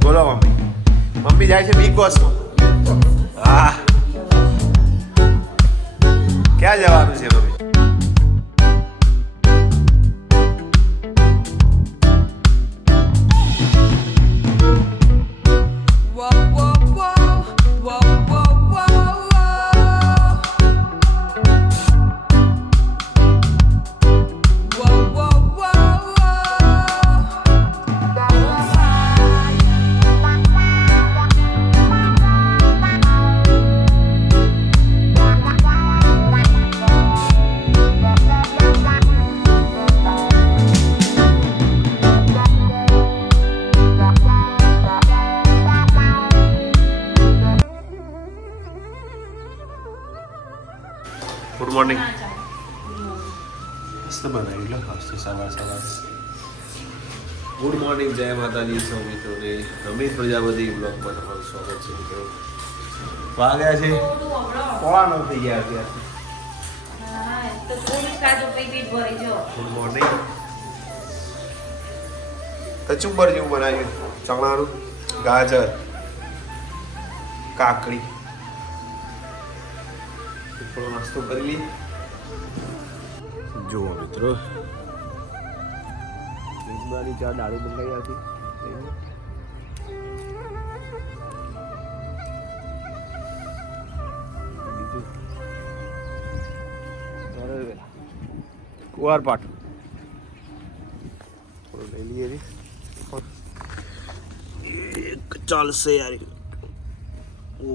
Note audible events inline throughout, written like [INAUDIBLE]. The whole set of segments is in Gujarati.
બોલો મમ્મી મમ્મી જાય છે બિગ બોસમાં હા ક્યાં જવાનું છે મમ્મી જય માતાજી સૌ મિત્રોને અમિત પ્રજાપતિ બ્લોગમાં તમારું સ્વાગત છે મિત્રો. વાગ્યા છે નવ થઈ ગયા અત્યારે. ગુડ મોર્નિંગ કચુંબર જેવું બનાવ્યું. ચણાનું ગાજર કાકડી. થોડો નાસ્તો કરી લઈએ. જુઓ મિત્રો લીમડાની ચા ડાળી મંગાવી હતી. કુવાર પાટ લઈ લઈએ એક ચાલશે યાર.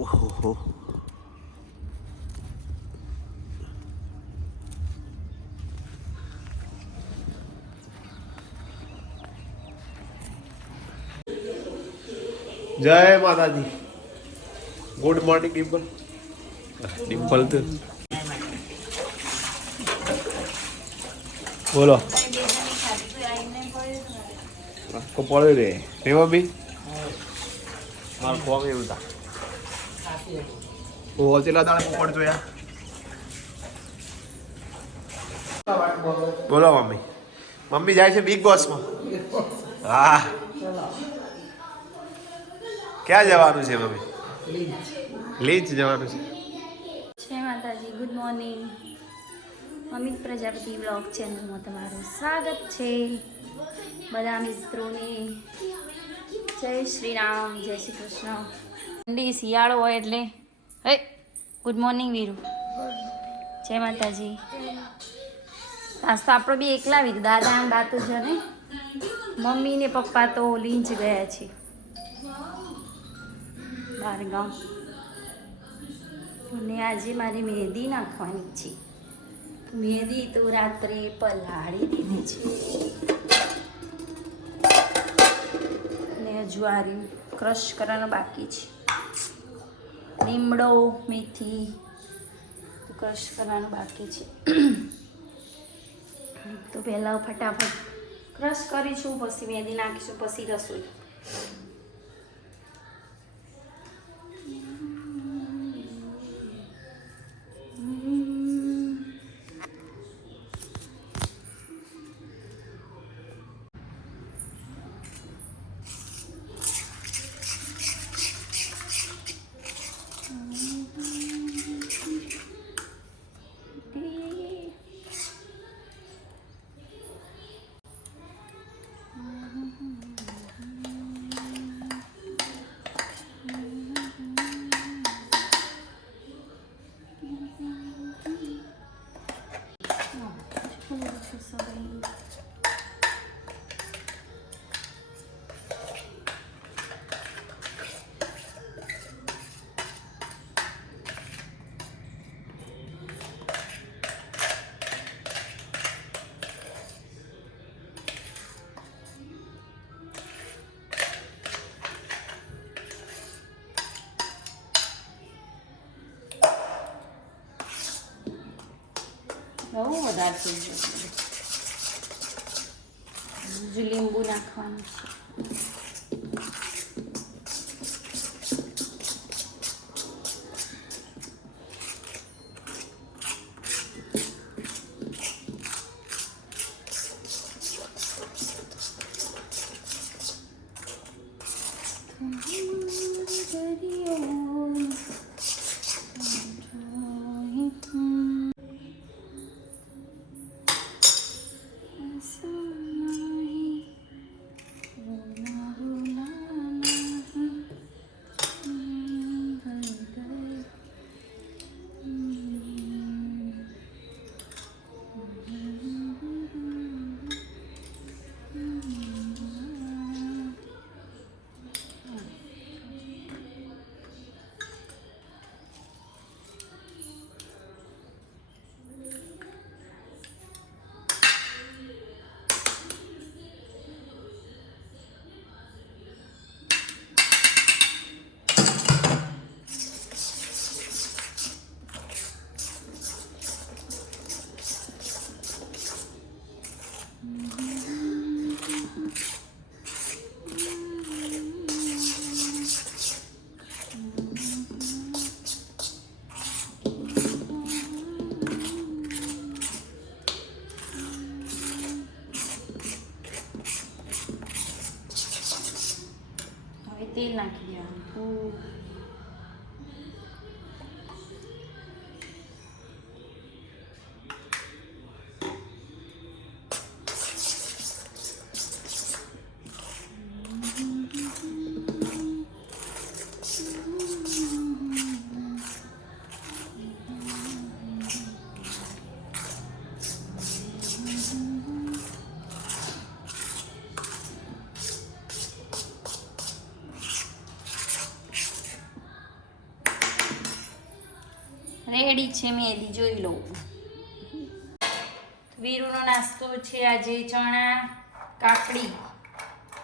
ઓહો હો. જય માતાજી. ગુડ મોર્નિંગ ડિમ્પલ ડિમ્પલ તો. બોલો. આખો પડે રે. રે મમ્મી મારો ફોન એવું હતા ઓ ચેલા દાડા પોપડ જોયા બોલો મમ્મી. મમ્મી જાય છે બિગ બોસમાં હા. ક્યાં જવાનું છે મમ્મી લીચ. જવાનું છે. જય માતાજી good morning. Amit Prajapati blog ચેનલમાં તમારું સ્વાગત છે. બધા મિત્રોને જય શ્રી રામ જય શ્રી કૃષ્ણ. ઠંડી શિયાળો હોય એટલે. હે ગુડ મોર્નિંગ વીરુ. જય માતાજી. આજ તો આપણે બી એકલા વીર. દાદા દાતું છે ને મમ્મી ને પપ્પા તો લીંચ ગયા છે. બાર ગામ અને આજે મારે મહેંદી નાખવાની છે. મહેંદી તો રાત્રે પલાળી દીધી છે. ને અજવારી ક્રશ કરવાનો બાકી છે. લીમડો, મેથી ક્રશ કરવાનું બાકી છે. તો પહેલાં ફટાફટ ક્રશ કરીશું, પછી મહેંદી નાખીશું, પછી રસોઈ. બહુ વધારે થઈ ગયું લીંબુ નાખવાનું છે. રેડી છે મેદી જોઈ લો વીરુનો નાસ્તો છે આજે ચણા કાકડી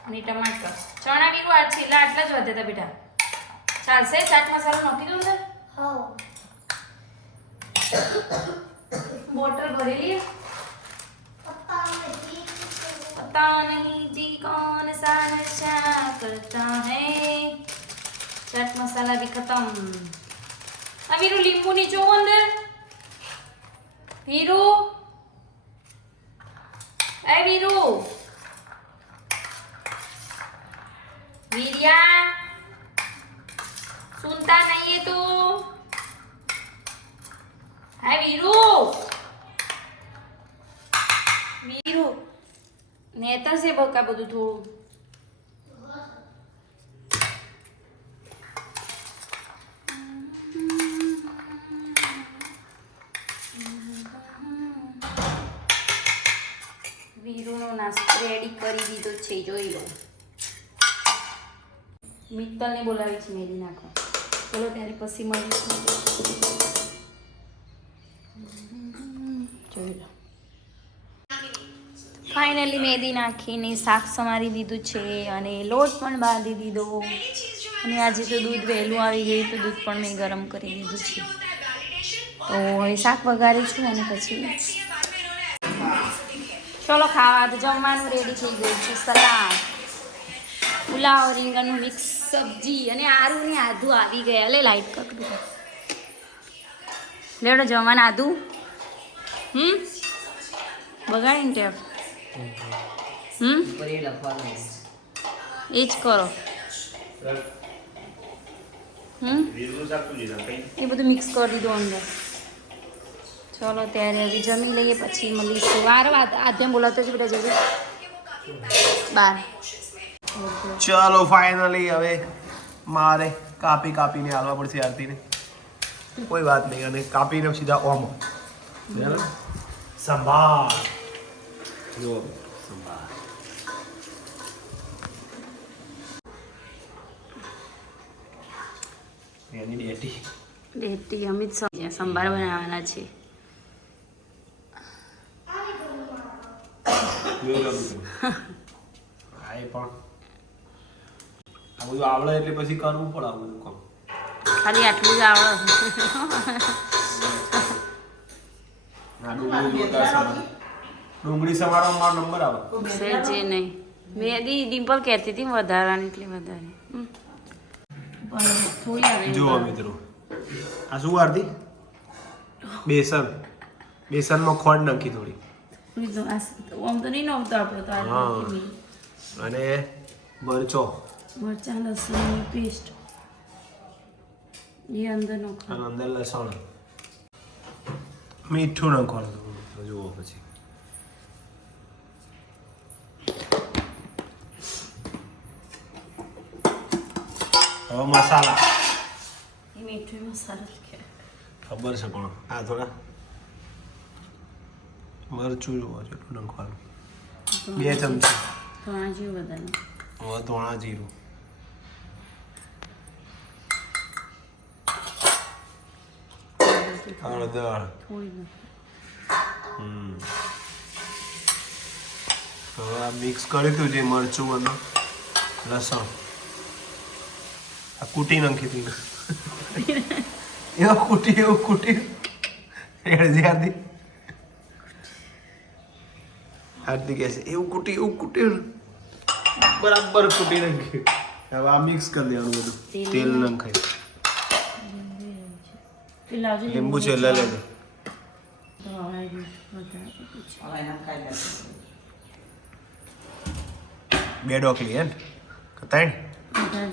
અને ટમાટર ચણા વીરુ આ છેલ્લા આટલા જ વધ્યા હતા બેટા ચાલશે ચાટ મસાલો નાખી દઉં અંદર બોટલ ભરેલી है? पता नहीं जी कौन सा नशा करता है चाट मसाला भी खत्म આ વીરુ લીંબુ નીચો અંદર. વીરુ. એ વીરુ. વીર્યા. સુનતા નહીં તો. હે વીરુ. વીરુ. નેતા છે બકા બધું થોડું વીરુનો રેડી કરી દીધો છે, જોઈ લો. મિત્તલને બોલાવી છે મેરી નાખવા. ચલો ત્યારે પછી મળીશું. જોઈ લો. ફાઇનલી મેદી નાખીને શાક સમારી દીધું છે અને લોટ પણ બાંધી દીધો. અને આજે તો દૂધ વહેલું આવી ગયું તો દૂધ પણ મેં ગરમ કરી દીધું છે. તો હવે શાક વઘારી છું અને પછી ચલો ખાવા તો જમવાનું રેડી થઈ ગયું છે સલાડ. પુલાવ રીંગણનું મિક્સ સબ્જી અને આરું ને આધું આવી ગયા. લે લાઈટ કકડું લેવડો જમવાનું આધું હમ? બગાડીને ટેપ હમ? એ જ કરો. હમ? એ બધું મિક્સ કરી દીધું અંદર. ચલો ત્યારે હવે જમી લઈએ પછી મળીશું. વાર વાત આધ્યમ બોલાતો જ બધા જજે. બાર. ચાલો ફાઇનલી હવે મારે કાપી કાપીને હાલવા પડશે આરતીને. કોઈ વાત નહીં અને કાપીને સીધા ઓમ. સંભાળ. જો સંભાળ. એની ડેટી ડેટી અમિત સંભાળ સંભાર બનાવવાના છે. હા એ પણ. આ બધું આવડે એટલે પછી કરવું પડે આ બધું કામ. ખાલી આટલું જ આવડે. ડુંગળી મારો નંબર આવે. સહેજે નહીં. મેદી ડિમ્પલ કહેતી હતી વધારાની એટલે વધારે. જુઓ મિત્રો. આ શું આરતી બેસન. બેસનમાં ખોંડ નાખી થોડી. આમ તો નહીં નવતો આપણો તો હા. નાખી અને મરચો. મરચા લસણની પેસ્ટ એ અંદર નાખો અને અંદર લસણ. મીઠું નાખવાનું. જુઓ પછી. હવે મસાલા. મીઠું મસાલો ખબર છે પણ આ થોડા મરચું જોવા જેટલું નાખવાનું. બે ચમચી. ધાણા જીરું હળદર હમ. હવે આ મિક્સ કર્યું હતું જે મરચું અને લસણ. આ કૂટી નાખી હતી [LAUGHS] એવું કૂટી એવું કૂટી. એડજી આરતી આરતી કહે છે એવું કૂટી એવું કૂટ્યું બરાબર કૂટી નાખ્યું હવે આ મિક્સ કરી દેવાનું બધું. તેલ નાખાય લીંબુ છે લે લેજો. બે ડોકલી હે ને? ત્રણ?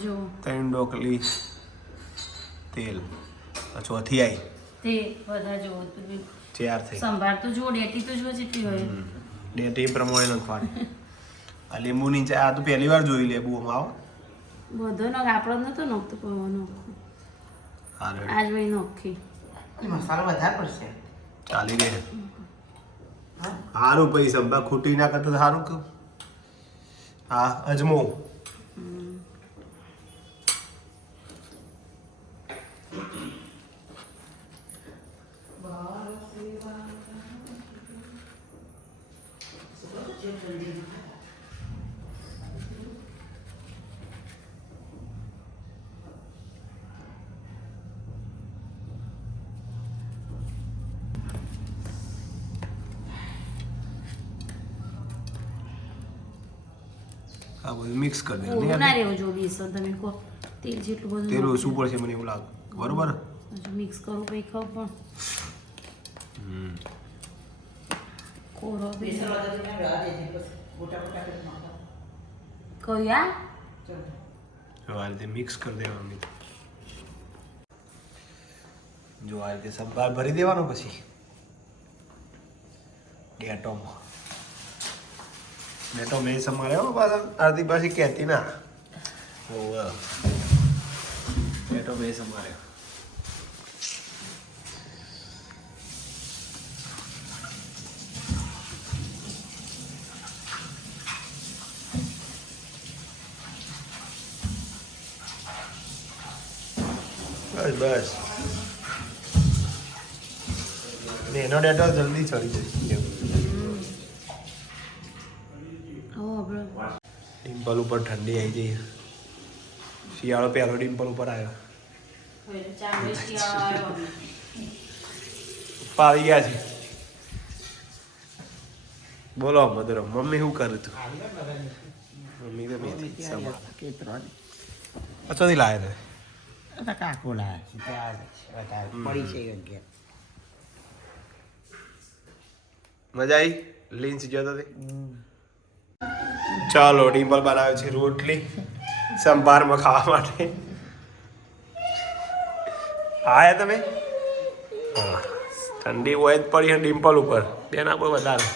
જો. ત્રણ ડોકલી તેલ. આ ચોથી આવી તે બધા જોવો તું ચાર થઈ. સંભાર તો જો ડેટી તો જો જેટલી હોય. ડેટ એ પ્રમાણે નખવાની આ લીંબુની ચા આ તો પહેલી વાર જોઈ લેબુમાં આવો બધો નો આપણો નતો નોખતો હારે. આજ ભાઈ નોખી. મસાલો વધારે પડશે. ચાલી રે સારું પછી સંભા ખૂટી ના કરતા તો સારું કહું હા અજમો. આ બધું મિક્સ કરી દેવાનું ના રહેવું જો બેસન તમે કહો. તેલ જેટલું બધું તેલ ઓછું પડશે મને એવું લાગે. બરોબર? હજુ મિક્સ કરું પછી ખાવ પણ. કોરો બેસન મોટા કરી નાખો કયા? જો આ રીતે મિક્સ કરી દેવાનું. જો આ રીતે સંભાર ભરી દેવાનો પછી. ડેટોમાં ડેટો મેં સંભાળ્યો પાછા. આરતી પાછી કહેતી ના. ઓવે. મેં સંભાળ્યો. બસ બસ. એનો ડેટો જલ્દી ચડી જશે આવો આપણે ડિમ્પલ ઉપર ઠંડી આવી જઈ શિયાળો પહેલો ડિમ્પલ ઉપર આવ્યો. પાવી ગયા છે. બોલો મધુરો મમ્મી શું કરું તું મમ્મી તો સમાર અચોથી લાવે તો કાકો લાવે છે પડી છે મજા આવી લીન્સ જોતો તે? ચાલો ડિમ્પલ બનાવે છે રોટલી સંભારમાં ખાવા માટે. આયા તમે? ઠંડી હોય જ પડી ડિમ્પલ ઉપર. બેન પર વધારે.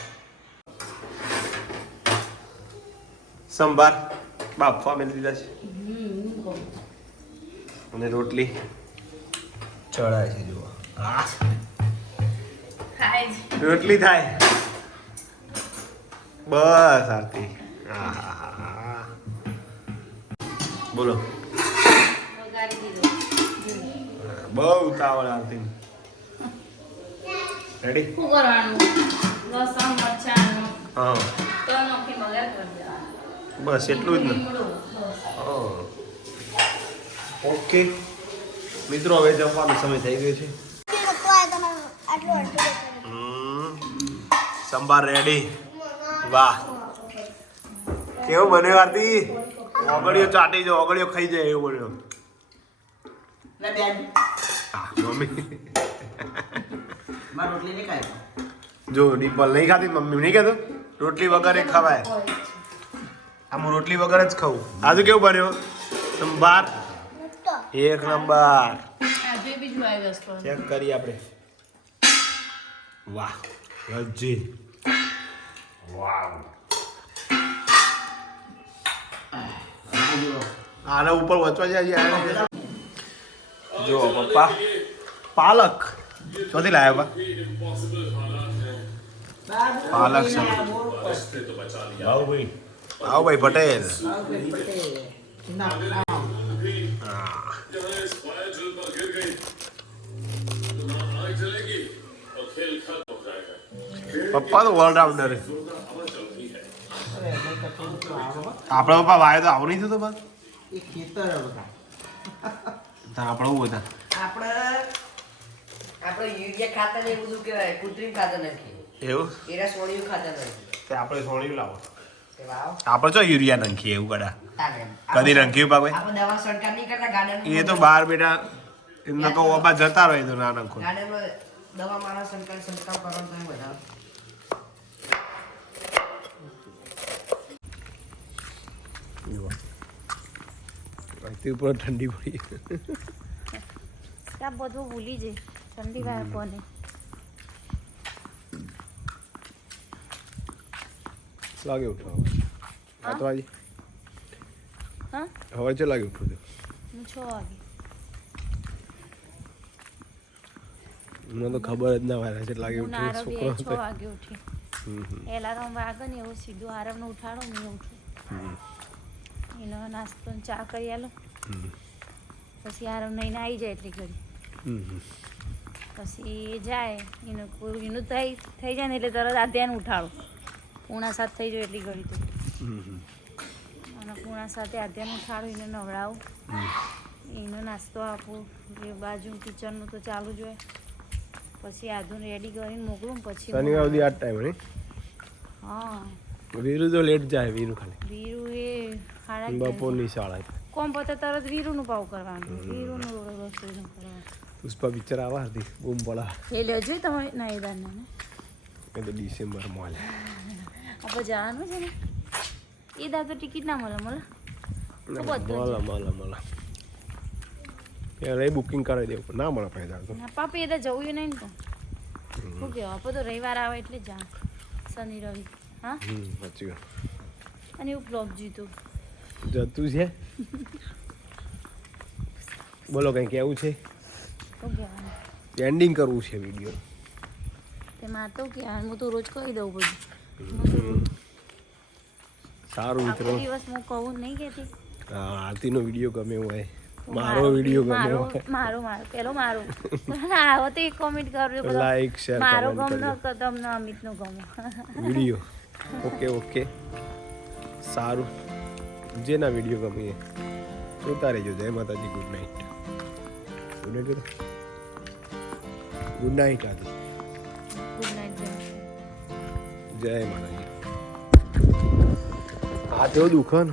સંભાર બાફવા મેં દીધા છે. અને રોટલી. ચડાય છે જુઓ. રોટલી થાય. બસ આરતી. બોલો. બહુ ઉતાવળ આરતી. રેડી શું કરવાનું? લસણ મરચાનું હા. તો નોખી વઘાર કરી દેવાનો. બસ એટલું જ ને. ઓકે. મિત્રો હવે જમવાનો સમય થઈ ગયો છે. સંભાર રેડી વાહ. કેવું બન્યો આરતી? ઓગળીઓ ચાટી જાય ઓગળીઓ ખાઈ જાય એવું બન્યો. બેન. મમ્મી. જો ડિમ્પલ નહીં ખાતી મમ્મી નહીં કહેતો? રોટલી વગર એ ખવાય. આ હું રોટલી વગર જ ખાઉં. આજે કેવું બન્યો? નંબર? એક નંબર. ચેક કરીએ આપણે. વાહ રજી આના ઉપર વચવા જાય જુઓ જો પપ્પા. પાલક. ચોથી લાવ્યા બા પાલક છે. ભાઈ. ભાઈ પટેલ. પપ્પા તો ઓલરાઉન્ડર આપણા પપ્પા વાયો તો આવું નહીં થતો બસ. એ ખેતર બધા આપણે બધા આપણે આપણે યુરિયા ખાતર ને બધું કહેવાય. કૃત્રિમ ખાતર નથી. એવું? એરા સોણિયું ખાતર નથી. તે આપણે સોણિયું લાવો. આપણે જો યુરિયા નંખીએ એવું કડા કદી નાખ્યું પાક આપણે દવા સરકાર નહીં કરતા ગાર્ડન એ તો બાર બેટા એમને કહો બાબા જતા રહે તો ના નાખો. ગાર્ડનમાં દવા મારા સરકાર સરકાર કરો તો એ તે ઉપર ઠંડી પડી. આ બધું ભૂલી જાય ઠંડી વાય કોને? લાગે ઉઠો આ તો આજે હા? હવે ચે લાગે ઉઠો હું છ વાગે. મને તો ખબર જ ના વારે છે લાગે હું ઉઠવું છોકરો છ હતો. વાગે ઉઠી. એલાર્મ વાગે ને એવું સીધું આરામને ઉઠાડો મેં ઉઠું. એનો નાસ્તો ચા કરી આલો. પછી આરામ નહીં આવી જાય એટલી ઘડી. પછી એ જાય એનું પૂરું એનું થઈ થઈ જાય ને એટલે તરત આ ધ્યાન ઉઠાડો પૂણા સાત થઈ જાય એટલી ઘડી તો. અને પૂણા સાથે આધ્યાન ઉઠાડું એને નવડાવું એનો નાસ્તો આપું એ બાજુ કિચનનું તો ચાલુ જ હોય પછી આધુન રેડી કરીને મોકલું પછી શનિવાર સુધી આ ટાઈમ હા વીરુ તો લેટ જાય વીરુ ખાલી. વીરુ એ અગિયાર. બપોરની શાળા કોમ પતે તરત વીરુનું પાવ કરવાનું. વીરુનું રસોઈનું કરવાનું. પુષ્પા પિક્ચર આવા હતી બૂમ પડા. એ લેજો તમે ના એ દાન ને એ તો ડિસેમ્બરમાં હાલે આપણે જવાનું છે ને. એ દા તો ટિકિટ ના મળે મળે. મળે મળે મળે. એ બુકિંગ કરાવી દેવું ના મળે પૈસા તો. પાપી એ તો જવું નહીં ને તો. શું કહેવાય આપણે તો રવિવાર આવે એટલે જા શનિ રવિ. હા? સાચી વાત. અને એવું બ્લોગ જીતું. જતું છે? બોલો કંઈ કેવું છે? એન્ડિંગ કરવું છે વીડિયો તેમાં તો કહેવાનું હું તો રોજ કહી દઉં બધું. સારું મિત્રો. દિવસ હું કહું નહીં કહેતી. હા આરતીનો વીડિયો ગમે હોય. મારો વીડિયો ગમે મારો મારો પેલો મારો. [LAUGHS] આવો તો એક કોમેન્ટ કરજો. લાઈક શેર મારો ગમનો કે તમને અમિતનો ગમો. Video okay okay. સારું. જેના વીડિયો ગમે એ. જોતા રહેજો જય માતાજી good night good night good night આદિ ગુડ નાઇટ જય માતાજી. હાથો દુખન